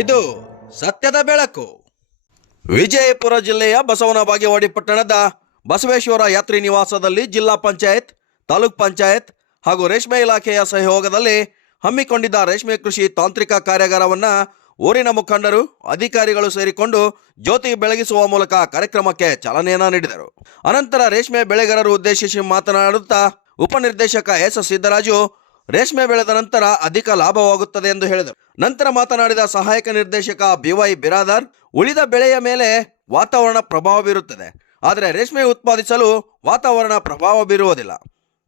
ಇದು ಸತ್ಯದ ಬೆಳಕು. ವಿಜಯಪುರ ಜಿಲ್ಲೆಯ ಬಸವನ ಬಾಗೇವಾಡಿ ಪಟ್ಟಣದ ಬಸವೇಶ್ವರ ಯಾತ್ರಿ ನಿವಾಸದಲ್ಲಿ ಜಿಲ್ಲಾ ಪಂಚಾಯತ್, ತಾಲೂಕ್ ಪಂಚಾಯತ್ ಹಾಗೂ ರೇಷ್ಮೆ ಇಲಾಖೆಯ ಸಹಯೋಗದಲ್ಲಿ ಹಮ್ಮಿಕೊಂಡಿದ್ದ ರೇಷ್ಮೆ ಕೃಷಿ ತಾಂತ್ರಿಕ ಕಾರ್ಯಾಗಾರವನ್ನ ಊರಿನ ಮುಖಂಡರು, ಅಧಿಕಾರಿಗಳು ಸೇರಿಕೊಂಡು ಜ್ಯೋತಿ ಬೆಳಗಿಸುವ ಮೂಲಕ ಕಾರ್ಯಕ್ರಮಕ್ಕೆ ಚಾಲನೆಯನ್ನ ನೀಡಿದರು. ಅನಂತರ ರೇಷ್ಮೆ ಬೆಳೆಗಾರರು ಉದ್ದೇಶಿಸಿ ಮಾತನಾಡುತ್ತಾ ಉಪನಿರ್ದೇಶಕ ಎಸ್ ಸಿದ್ದರಾಜು ರೇಷ್ಮೆ ಬೆಳೆದ ನಂತರ ಅಧಿಕ ಲಾಭವಾಗುತ್ತದೆ ಎಂದು ಹೇಳಿದರು. ನಂತರ ಮಾತನಾಡಿದ ಸಹಾಯಕ ನಿರ್ದೇಶಕ ಬಿವೈ ಬಿರಾದರ್, ಉಳಿದ ಬೆಳೆಯ ಮೇಲೆ ವಾತಾವರಣ ಪ್ರಭಾವ ಬೀರುತ್ತದೆ ಆದರೆ ರೇಷ್ಮೆ ಉತ್ಪಾದಿಸಲು ವಾತಾವರಣ ಪ್ರಭಾವ ಬೀರುವುದಿಲ್ಲ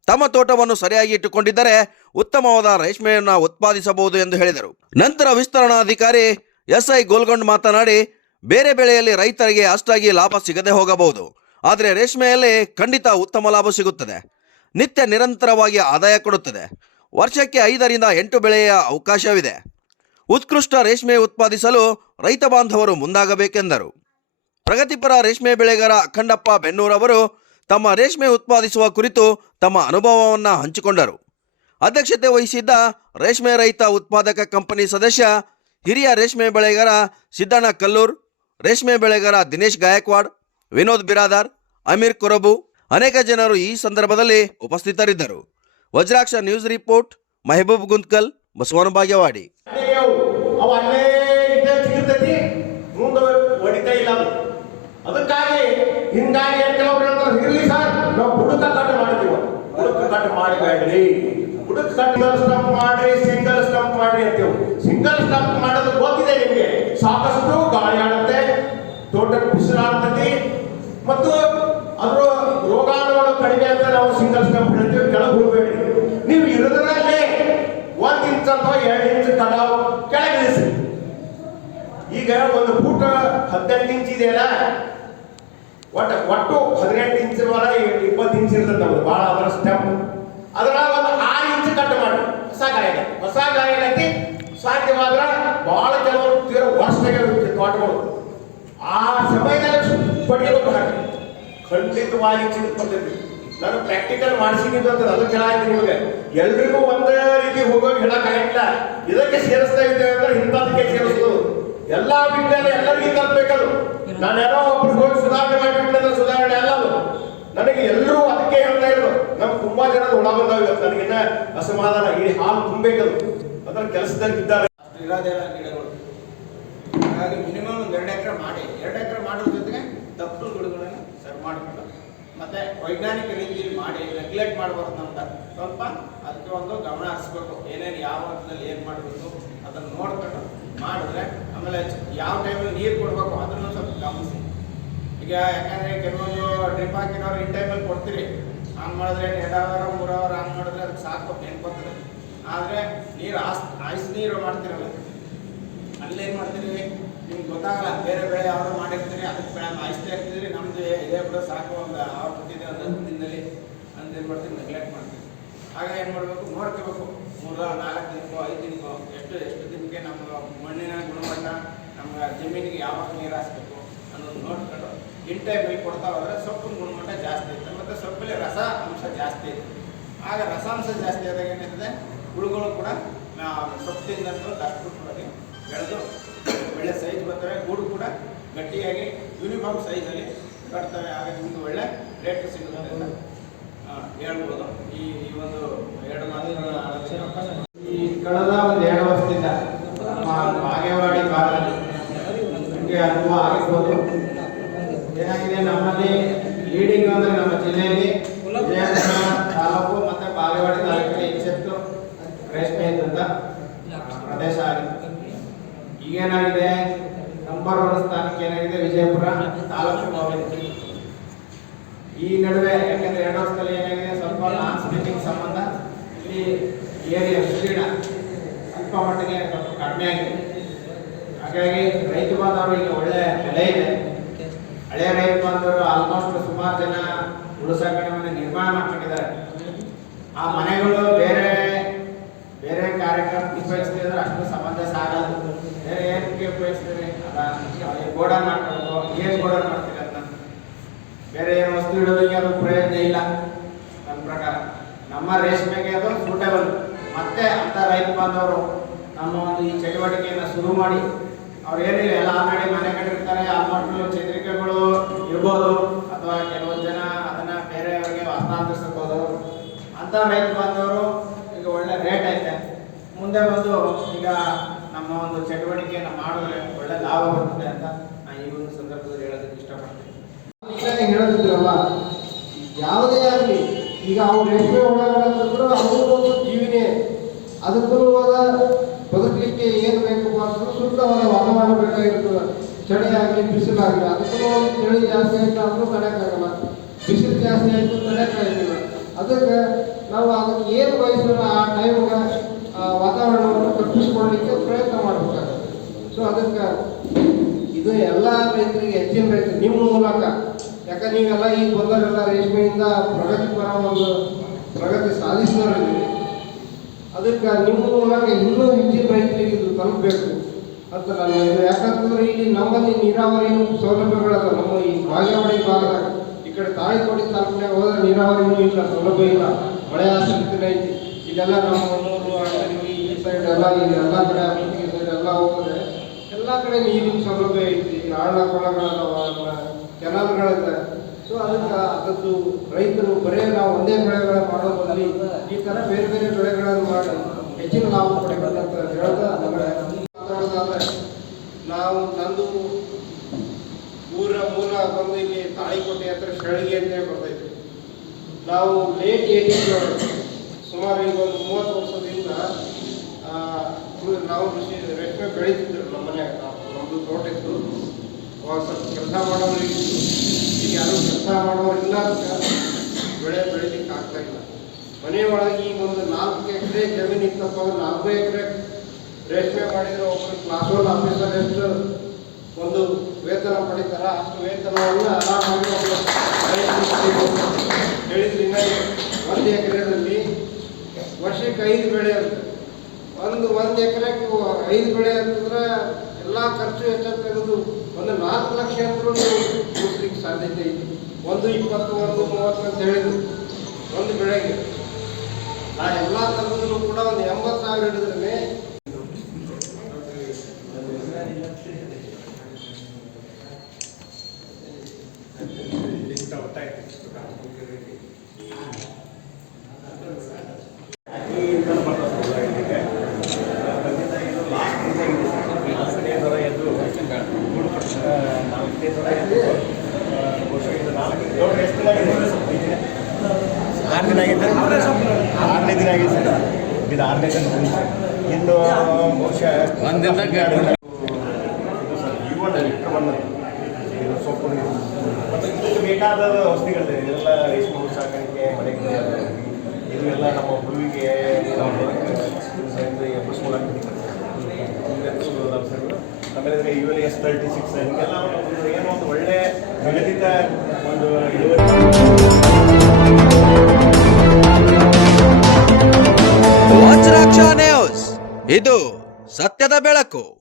ತಮ್ಮ ತೋಟವನ್ನು ಸರಿಯಾಗಿ ಇಟ್ಟುಕೊಂಡಿದ್ದರೆ ಉತ್ತಮವಾದ ರೇಷ್ಮೆಯನ್ನು ಉತ್ಪಾದಿಸಬಹುದು ಎಂದು ಹೇಳಿದರು. ನಂತರ ವಿಸ್ತರಣಾಧಿಕಾರಿ ಎಸ್ಐ ಗೋಲ್ಗೊಂಡ್ ಮಾತನಾಡಿ, ಬೇರೆ ಬೆಳೆಯಲ್ಲಿ ರೈತರಿಗೆ ಅಷ್ಟಾಗಿ ಲಾಭ ಸಿಗದೆ ಹೋಗಬಹುದು. ಆದರೆ ರೇಷ್ಮೆಯಲ್ಲಿ ಖಂಡಿತ ಉತ್ತಮ ಲಾಭ ಸಿಗುತ್ತದೆ. ನಿತ್ಯ ನಿರಂತರವಾಗಿ ಆದಾಯ ಕೊಡುತ್ತದೆ. ವರ್ಷಕ್ಕೆ ಐದರಿಂದ ಎಂಟು ಬೆಳೆಯ ಅವಕಾಶವಿದೆ. ಉತ್ಕೃಷ್ಟ ರೇಷ್ಮೆ ಉತ್ಪಾದಿಸಲು ರೈತ ಬಾಂಧವರು ಮುಂದಾಗಬೇಕೆಂದರು. ಪ್ರಗತಿಪರ ರೇಷ್ಮೆ ಬೆಳೆಗಾರ ಅಖಂಡಪ್ಪ ಬೆನ್ನೂರವರು ತಮ್ಮ ರೇಷ್ಮೆ ಉತ್ಪಾದಿಸುವ ಕುರಿತು ತಮ್ಮ ಅನುಭವವನ್ನು ಹಂಚಿಕೊಂಡರು. ಅಧ್ಯಕ್ಷತೆ ವಹಿಸಿದ್ದ ರೇಷ್ಮೆ ರೈತ ಉತ್ಪಾದಕ ಕಂಪನಿ ಸದಸ್ಯ, ಹಿರಿಯ ರೇಷ್ಮೆ ಬೆಳೆಗಾರ ಸಿದ್ದಣ್ಣ ಕಲ್ಲೂರ್, ರೇಷ್ಮೆ ಬೆಳೆಗಾರ ದಿನೇಶ್ ಗಾಯಕ್ವಾಡ್, ವಿನೋದ್ ಬಿರಾದಾರ್, ಅಮೀರ್ ಕೊರಬು ಅನೇಕ ಜನರು ಈ ಸಂದರ್ಭದಲ್ಲಿ ಉಪಸ್ಥಿತರಿದ್ದರು. ವಜ್ರಾಕ್ಷ ನ್ಯೂಸ್ ರಿಪೋರ್ಟ್, ಮೆಹಬೂಬ್ ಗುಂತ್ಕಲ್, ಬಸವನ ಭಾಗ್ಯವಾಡಿ ಅದಕ್ಕಾಗಿ ಸರ್, ನಾವು ಸಿಂಗಲ್ ಸ್ಟಂಪ್ ಸಿಂಗಲ್ ಸ್ಟಂಪ್ ಮಾಡೋದು ಗೊತ್ತಿದೆ ಸಾಕಷ್ಟು ಗಾಳಿ ಆಡುತ್ತೆ, ತೋಟಕ್ಕೆ ಬಿಸಿಲಾಡ್ತತಿ. ಮತ್ತು ಅದ್ರ ರೋಗಾಣುಗಳು ಕಡಿಮೆ ಅಂತ ನಾವು ಸಿಂಗಲ್ ಸ್ಟಂಪ್ ಹೇಳ್ತೀವಿ ಕೆಳಗೆ ಹೋಗ್ಬೇಡ್ರಿ ನೀವು ಇರೋದ್ರಲ್ಲೇ ಒಂದ್ ಇಂಚ್ ಅಥವಾ ಎರಡು ಇಂಚ್ ಕಟಾವು ಕೆಳಗಿಳಿಸಿ ಈಗ ಒಂದು ಫೂಟ್ ಹದಿನೆಂಟು ಇಂಚ್ ಇದೆಯಲ್ಲ? ಒಟ್ಟು ಒಟ್ಟು ಹದಿನೆಂಟು ಇಂಚ್ ವರ ಇಪ್ಪತ್ತು ಇಂಚ್ ಇರ್ತದೆ ನಮ್ದು ಭಾಳ ಅದರ ಸ್ಟೆಪ್ ಅದ್ರಾಗ ಒಂದು ಆರು ಇಂಚ್ ಕಟ್ ಮಾಡಿ. ಹೊಸ ಗಾಯನ ಹೊಸ ಗಾಯನಕ್ಕೆ ಸಾಧ್ಯವಾದ್ರೆ ಬಹಳ ಕೆಲವರು ತೀರ ವರ್ಷಗೆ ತೋಟಗಳು. ಆ ಸಮಯದಲ್ಲಿ ಹಾಗೆ. ಖಂಡಿತವಾಗಿ ಚಿಂತೆ ಬರ್ತೈತಿ ನಾನು ಪ್ರಾಕ್ಟಿಕಲ್ ಮಾಡಿಸಿದ್ದು ಅಂತ ಅದು ಕೇಳಾಯ್ತು ನಿಮಗೆ. ಎಲ್ರಿಗೂ ಒಂದೇ ರೀತಿ ಹೋಗೋಗಿ ಹೇಳಕ್ ಆಗಿಲ್ಲ ಇದಕ್ಕೆ ಸೇರಿಸ್ತಾ ಇದ್ದೇವೆ ಅಂದ್ರೆ ಇಂಥದಕ್ಕೆ ಸೇರಿಸೋದು. ಎಲ್ಲಾ ವಿಜ್ಞಾನ ಎಲ್ಲರಿಗೂ ತಲುಪಬೇಕದು ನಾನು ಯಾರೋ ಒಬ್ರು ಹೋಗಿ ಸುಧಾರಣೆ ಮಾಡಿಬಿಟ್ಟಂದ್ರೆ ಸುಧಾರಣೆ ಅಲ್ಲ ಅದು. ನನಗೆ ಎಲ್ಲರೂ ಅದಕ್ಕೆ ಹೇಳ್ತಾ ಇದ್ರು ನಮ್ಗೆ ತುಂಬಾ ಜನ ಒಳ ಇವತ್ತು. ನನಗಿನ್ನ ಅಸಮಾಧಾನ. ಈ ಹಾಲು ತುಂಬಬೇಕದು. ಅದ್ರ ಕೆಲಸದಲ್ಲಿ ಇದ್ದಾರೆ ಇರೋದೆಲ್ಲ ಗಿಡಗಳು ಹಾಗಾಗಿ ಮಿನಿಮಮ್ ಒಂದು ಎರಡು ಎಕರೆ ಮಾಡಿ ಎರಡು ಎಕರೆ ಮಾಡೋದ್ರ ಜೊತೆಗೆ ತಪ್ಪು ಗಿಡಗಳನ್ನು ಸರಿ ಮಾಡಿಕೊಂಡು ಮತ್ತೆ ವೈಜ್ಞಾನಿಕ ರೀತಿಯಲ್ಲಿ ಮಾಡಿ ನೆಗ್ಲೆಕ್ಟ್ ಮಾಡಬಾರ್ದು ಅಂತ. ಸ್ವಲ್ಪ ಅದಕ್ಕೆ ಒಂದು ಗಮನ ಹರಿಸ್ಬೇಕು. ಏನೇನು ಯಾವ ಹಂತದಲ್ಲಿ ಏನು ಮಾಡಬೇಕು ಅದನ್ನು ನೋಡ್ಕೊಂಡು ಮಾಡಿದ್ರೆ ಆಮೇಲೆ ಯಾವ ಟೈಮಲ್ಲಿ ನೀರು ಕೊಡಬೇಕು ಅದನ್ನು ಸ್ವಲ್ಪ ಗಮನಿಸಿ. ಈಗ ಯಾಕಂದರೆ ಕೆಲವೊಂದು ಡ್ರಿಪ್ ಹಾಕಿರೋರು ಇನ್ ಟೈಮಲ್ಲಿ ಕೊಡ್ತೀರಿ. ಆನ್ ಮಾಡಿದ್ರೆ ಎರಡು ಅವರ್ ಮೂರು ಅವರ್ ಆನ್ ಮಾಡಿದ್ರೆ ಅದಕ್ಕೆ ಸಾಕು ನೆನ್ಕೋತದೆ ಆದರೆ ನೀರು ಆಸ್ ಐಸ್ ನೀರು ಮಾಡ್ತಿರಲ್ಲ. ಅಲ್ಲೇನು ಮಾಡ್ತೀರಿ? ನಿಮ್ಗೆ ಗೊತ್ತಾಗಲ್ಲ ಬೇರೆ ಬೆಳೆ ಯಾವ್ದು ಮಾಡಿರ್ತೀರಿ ಅದಕ್ಕೆ ಬೆಳೆ ಅಷ್ಟೇ ಇರ್ತೀರಿ ನಮ್ದು ಇದೇ ಕೂಡ ಸಾಕು ಒಂದು ಆರು ಕೊಟ್ಟಿದೆ ಒಂದು ಹತ್ತು ದಿನದಲ್ಲಿ ಅಂತ ಏನು ಮಾಡ್ತೀನಿ ನೆಗ್ಲೆಕ್ಟ್ ಮಾಡ್ತೀನಿ ಆಗ ಏನು ಮಾಡಬೇಕು ನೋಡ್ಕೋಬೇಕು. ಮೂರು ನಾಲ್ಕು ದಿನಕ್ಕೋ ಐದು ದಿನಕ್ಕೋ ಎಷ್ಟು ಎಷ್ಟು ದಿನಕ್ಕೆ ನಮ್ಮ ಮಣ್ಣಿನ ಗುಣಮಟ್ಟ ನಮ್ಮ ಜಮೀನಿಗೆ ಯಾವಾಗ ನೀರು ಹಾಸ್ಬೇಕು ಅನ್ನೋದು ನೋಡ್ಕೊಂಡು ಇನ್ ಟೈಮಲ್ಲಿ ಕೊಡ್ತಾ ಹೋದ್ರೆ ಸೊಪ್ಪಿನ ಗುಣಮಟ್ಟ ಜಾಸ್ತಿ ಇರುತ್ತೆ. ಮತ್ತು ಸೊಪ್ಪಲ್ಲಿ ರಸ ಅಂಶ ಜಾಸ್ತಿ ಇರುತ್ತೆ. ಆಗ ರಸಾಂಶ ಜಾಸ್ತಿ ಆದಾಗ ಏನಿರ್ತದೆ ಹುಳುಗಳು ಕೂಡ ಆ, ಸೊಪ್ಪು ತಿಂದಂತೂ ದಷ್ಟು ಕೂಡ ಬೆಳೆದು ಒಳ್ಳೆ ಸೈಜ್ ಬರ್ತವೆ ಗೂಡು ಕೂಡ ಗಟ್ಟಿಯಾಗಿ ಯೂನಿಫಾರ್ಮ್ ಸೈಜಲ್ಲಿ ಕಟ್ತವೆ ಆಗ ನಿಮ್ಗೆ ಒಳ್ಳೆ ರೇಟ್ ಸಿಗುತ್ತೆ ಹೇಳ್ಬೋದು. ಈ ಒಂದು ಎರಡು ಅವಕಾಶ ಈ ಕಳೆದ ಒಂದು ಎರಡು ವರ್ಷದಿಂದ ಬಾಗೇವಾಡಿ ಕಾಲದಲ್ಲಿ ನಿಮಗೆ ಅನುಭವ ಆಗಿರ್ಬೋದು. ಏನಾಗಿದೆ? ನಮ್ಮಲ್ಲಿ ಲೀಡಿಂಗ್ ಅಂದರೆ ನಮ್ಮ ಜಿಲ್ಲೆಯಲ್ಲಿ ತಾಲೂಕು ಮತ್ತು ಬಾಗೇವಾಡಿ ತಾಲೂಕಿನ ಹೆಚ್ಚೆತ್ತು ರೇಷ್ಮೆ ಇದ್ದಂಥ ಪ್ರದೇಶ ಆಗಿತ್ತು ಈಗೇನಾಗಿದೆ? ನಂಬರ್ ಒನ್ ಸ್ಥಾನಕ್ಕೆ ಏನಾಗಿದೆ? ವಿಜಯಪುರ ತಾಲೂಕು ಕಾಂಗ್ರೆಸ್. ಈ ನಡುವೆ, ಯಾಕಂದ್ರೆ ಎರಡು ವರ್ಷದಲ್ಲಿ ಏನಾಗಿದೆ? ಸ್ವಲ್ಪ ನಾನ್ ಸ್ಪೀಕಿಂಗ್ ಸಂಬಂಧ, ಇಲ್ಲಿ ಏರಿಯಾ ವಿಸ್ತೀರ್ಣ ಸ್ವಲ್ಪ ಮಟ್ಟಿಗೆ ಸ್ವಲ್ಪ ಕಡಿಮೆ ಆಗಿದೆ. ಹಾಗಾಗಿ ರೈತ ಬಾಂಧವರು ಈಗ ಒಳ್ಳೆ ಬೆಲೆ ಇದೆ. ಹಳೆಯ ರೈತ ಬಾಂಧವರು ಆಲ್ಮೋಸ್ಟ್ ಸುಮಾರು ಜನ ಹುಳು ಸಾಕಣೆ ನಿರ್ಮಾಣ ಮಾಡ್ಕೊಂಡಿದ್ದಾರೆ. ಆ ಮನೆಗಳು ಬೇರೆ ಬೇರೆ ಕಾರ್ಯಕ್ರಮಕ್ಕೆ ನಿರ್ವಹಿಸ್ತಿದ್ರೆ ಅಷ್ಟು ಸಂಬಂಧ ಆಗಲ್ಲ ಬೇರೆ ಏನಕ್ಕೆ ಉಪಯೋಗಿಸ್ತೀರಿ ಅದ ಗೋಡನ್ ಮಾಡ್ಕೊಳ್ಬೇಕು ಏನ್ ಗೋಡನ್ ಮಾಡ್ತೀರ ಅಂತ ಬೇರೆ ಏನು ವಸ್ತು ಇಡೋದಕ್ಕೆ ಅದು ಪ್ರಯೋಜನ ಇಲ್ಲ. ನನ್ನ ಪ್ರಕಾರ. ನಮ್ಮ ರೇಷ್ಮೆಗೆ ಅದು ಸೂಟೇಬಲ್ ಮತ್ತೆ ಅಂತ ರೈತ ಬಾಂಧವರು ನಮ್ಮ ಒಂದು ಈ ಚಟುವಟಿಕೆಯನ್ನು ಶುರು ಮಾಡಿ, ಅವ್ರು ಏನಿಲ್ಲ, ಎಲ್ಲ ಆಲ್ರೆಡಿ ಮನೆ ಕಟ್ಟಿರ್ತಾರೆ ಆಲ್ಮೋಸ್ಟ್ ಚಂದ್ರಿಕೆಗಳು ಇರ್ಬೋದು. ಅಥವಾ ಕೆಲವೊಂದು ಜನ ಅದನ್ನ ಬೇರೆಯವರಿಗೆ ಹಸ್ತಾಂತರಿಸಬಹುದು ಅಂತ ರೈತ ಬಾಂಧವರು ಈಗ ಒಳ್ಳೆ ರೇಟ್ ಐತೆ. ಮುಂದೆ ಬಂದು ಈಗ ನಮ್ಮ ಒಂದು ಚಟುವಟಿಕೆಯನ್ನು ಮಾಡಿದ್ರೆ ಒಳ್ಳೆ ಲಾಭ ಬರ್ತದೆ ಅಂತ ಈ ಒಂದು ಸಂದರ್ಭದಲ್ಲಿ ಹೇಳೋದಕ್ಕೆ ಇಷ್ಟಪಡ್ತೀನಿ. ಹೇಳಿದ್ರಲ್ಲ ಯಾವುದೇ ಆಗಲಿ, ಈಗ ಅವ್ರು ರೇಷ್ಮೆ ಹುಳಗಳಂತಂದ್ರು ಅವರು ಒಂದು ಜೀವಿನೇ. ಅದಕ್ಕೂ ಆದ ಬದುಕಲಿಕ್ಕೆ ಏನು ಬೇಕು ಅಂತಂದ್ರೆ ಸೂಕ್ತವಾದ ವಾತಾವರಣ ಬೇಕಾಗಿರ್ತದೆ. ಚಳಿ ಆಗಲಿ ಬಿಸಿಲಾಗಲಿ, ಅದಕ್ಕೂ ಚಳಿ ಜಾಸ್ತಿ ಆಯ್ತು ಅಂದ್ರೂ ತಡೆಯೋಕ್ಕಾಗಲ್ಲ ಬಿಸಿಲು ಜಾಸ್ತಿ ಆಯ್ತು ತಡೆಯೋಕ್ಕಾಗಿಲ್ಲ ಅದಕ್ಕೆ ನಾವು ಅದಕ್ಕೆ ಏನು ಬಯಸೋಣ ಆ ಟೈಮ್ಗೆ ವಾತಾವರಣವನ್ನು ಕಲ್ಪಿಸ್ಕೊಳ್ಳಿಕ್ಕೆ ಪ್ರಯತ್ನ ಮಾಡಬೇಕಾಗುತ್ತೆ ಸೊ ಅದಕ್ಕೆ ಇದು ಎಲ್ಲ ರೈತರಿಗೆ ಹೆಚ್ಚಿನ ರೈತರು ನಿಮ್ಮ ಮೂಲಕ. ಯಾಕಂದ್ರೆ ನೀವೆಲ್ಲ ಈಗ ಬಂದವರೆಲ್ಲ ರೇಷ್ಮೆಯಿಂದ ಪ್ರಗತಿ ಪರ ಒಂದು ಪ್ರಗತಿ ಸಾಧಿಸಿದವರಿದ್ದೀರಿ ಅದಕ್ಕೆ ನಿಮ್ಮ ಮೂಲಕ ಇನ್ನೂ ಹೆಚ್ಚಿನ ರೈತರಿಗೆ ಇದು ತಲುಪಬೇಕು ಅಂತ ನಾನು ಇದು ಯಾಕಂತಂದ್ರೆ ಇಲ್ಲಿ ನಮ್ಮಲ್ಲಿ ನೀರಾವರಿ ಸೌಲಭ್ಯಗಳಲ್ಲ. ನಮ್ಮ ಈ ಬಾಗೇವಾಡಿ ಭಾಗದಾಗ ಈ ಕಡೆ ತಾಳಿಕೋಟೆ ತಾಲೂಕಿನಾಗ ಹೋದ್ರೆ ನೀರಾವರಿನೂ ಇಲ್ಲ, ಸೌಲಭ್ಯ ಇಲ್ಲ. ಮಳೆ ಆಸಕ್ತಿನ ಐತಿ. ಇಲ್ಲೆಲ್ಲ ನಮ್ಮ ಈ ಸೈಡ್ ಎಲ್ಲ ಇಲ್ಲಿ ಎಲ್ಲ ಕಡೆ ಎಲ್ಲ ಹೋದ್ರೆ ಎಲ್ಲ ಕಡೆ ನೀರಿನ ಸೌಲಭ್ಯ ಐತಿ ಆಳ ಕೊಳಗಳದಾವ ಕೆನಾಲ್ಗಳಿದೆ. ಸೊ ಅದಕ್ಕೆ ಅದದ್ದು ರೈತರು ಬರೇ ನಾವು ಒಂದೇ ಬೆಳೆಗಳ ಮಾಡೋ ಈ ಥರ ಬೇರೆ ಬೇರೆ ಬೆಳೆಗಳನ್ನು ಮಾಡಿ ಹೆಚ್ಚಿನ ಲಾಭ ಪಡಿಬೇಕಂತ ಹೇಳ್ದ ಮಾತಾಡೋದಾದ್ರೆ ನಾವು ನಂದು ಊರ ಮೂಲ ಬಂದು ಇಲ್ಲಿ ತಾಳಿಕೋಟೆ ಹತ್ರ ಶೆಳಗಿ ಅಂತ ಬರ್ತೈತೆ. ನಾವು ಲೇಟ್ ಏಟೀಸ್ ಸುಮಾರು ಈಗ ಒಂದು ಮೂವತ್ತು ವರ್ಷದಿಂದ ನಾವು ಕೃಷಿ ರೇಷ್ಮೆ ಬೆಳೀತಿದ್ರು ನಮ್ಮ ಮನೆಯಾಗ ನಮ್ಮದು ತೋಟ ಇತ್ತು. ಸ್ವಲ್ಪ ಕೆಲಸ ಮಾಡೋರು ಇತ್ತು ಈಗ ಯಾರು ಕೆಲಸ ಮಾಡೋರಿಲ್ಲ ಅಂತ ಬೆಳೆ ಬೆಳಿಲಿಕ್ಕೆ ಆಗ್ತಾ ಇಲ್ಲ. ಮನೆ ಒಳಗೆ ಈಗ ಒಂದು ನಾಲ್ಕು ಎಕರೆ ಜಮೀನು ಇತ್ತಪ್ಪ ಅಂದ್ರೆ ನಾಲ್ಕು ಎಕರೆ ರೇಷ್ಮೆ ಮಾಡಿದ್ರೆ ಒಬ್ಬರು ಕ್ಲಾಸ್ ಒನ್ ಆಫೀಸರ್ ಎಷ್ಟು ಒಂದು ವೇತನ ಪಡಿತಾರ, ಅಷ್ಟು ವೇತನವನ್ನು ಆರಾಮಾಗಿ ಹೇಳಿದ್ರಿಂದ ಒಂದು ಎಕರೆದಲ್ಲಿ ವರ್ಷಕ್ಕೆ ಐದು ಬೆಳೆ ಅಂತ. ಒಂದು ಒಂದು ಎಕರೆಗೆ ಐದು ಬೆಳೆ ಅಂತಂದ್ರೆ ಎಲ್ಲ ಖರ್ಚು ವೆಚ್ಚ ತೆಗೆದು ಒಂದು ನಾಲ್ಕು ಲಕ್ಷ ಅಂದ್ರೂ ಸಾಧ್ಯತೆ ಐತಿ ಒಂದು ಇಪ್ಪತ್ತು, ಒಂದು ಮೂವತ್ತು ಅಂತ ಹೇಳಿದ್ರು. ಒಂದು ಬೆಳೆಗೆ. ಆ ಎಲ್ಲ ತೆಗೆದ್ರು ಕೂಡ ಒಂದು ಎಂಬತ್ತು ಸಾವಿರ ಹಿಡಿದ್ರೆ ಆರು ದಿನ ಆಗಿದೆ ಆರನೇ ದಿನ ಆಗಿದೆ ಸರ್. ಇದು ಆರನೇ ದಿನ ಇನ್ನು ಬಹುಶಃ ಒಂದು ದಿನ. ಇದು ಸರ್ ಇವಾಗ ಲಿಟ್ರ್ ಇದು ಸೊಪ್ಪು ಬೇಕಾದ ಔಷಧಿಗಳಿದೆ ಇದೆಲ್ಲ ಹುಳು ಸಾಕಾಣಿಕೆ ಮನೆಗೆ ಇದು ಎಲ್ಲ ನಮ್ಮ ಹುಳುವಿಗೆ ಎಬ್ಬಿಸ್ಕೊಳ್ಳೋಕೆ ಆಮೇಲೆ ಇದಕ್ಕೆ U L S thirty six ಹಿಂಗೆಲ್ಲ ಒಂದು ಏನೋ ಒಂದು ಒಳ್ಳೆ ಬೆಳೆದಿದ್ದ ಒಂದು ಇಳುವರಿ ಇದು ಸತ್ಯದ ಬೆಳಕು.